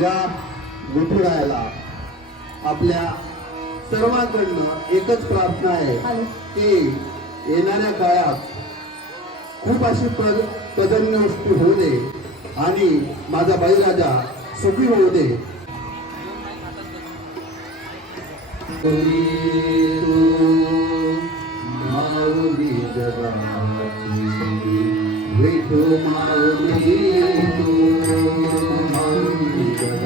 या विठुरायाला आपल्या सर्वांकडनं एकच प्रार्थना आहे की येणाऱ्या काळात खूप अशी प्र प्रजन्य गोष्टी होऊ दे आणि माझा बळीराजा सुखी होऊ दे. विठू माऊली.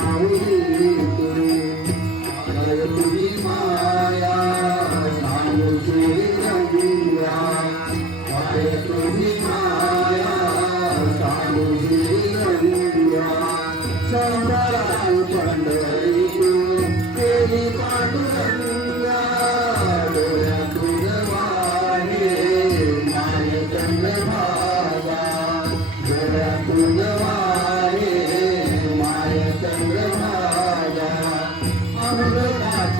าวิ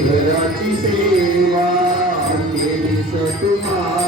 घराची सेवा केली सतुमाई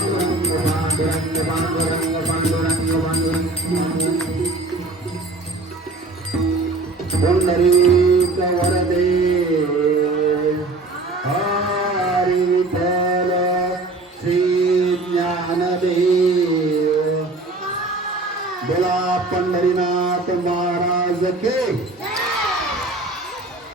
पांडुरंग पांडुरंग पांडुरंग पांडुरंग पुंडरीक वरदे हरी विठ्ठल श्री ज्ञानदेव बोला पंढरीनाथ महाराज के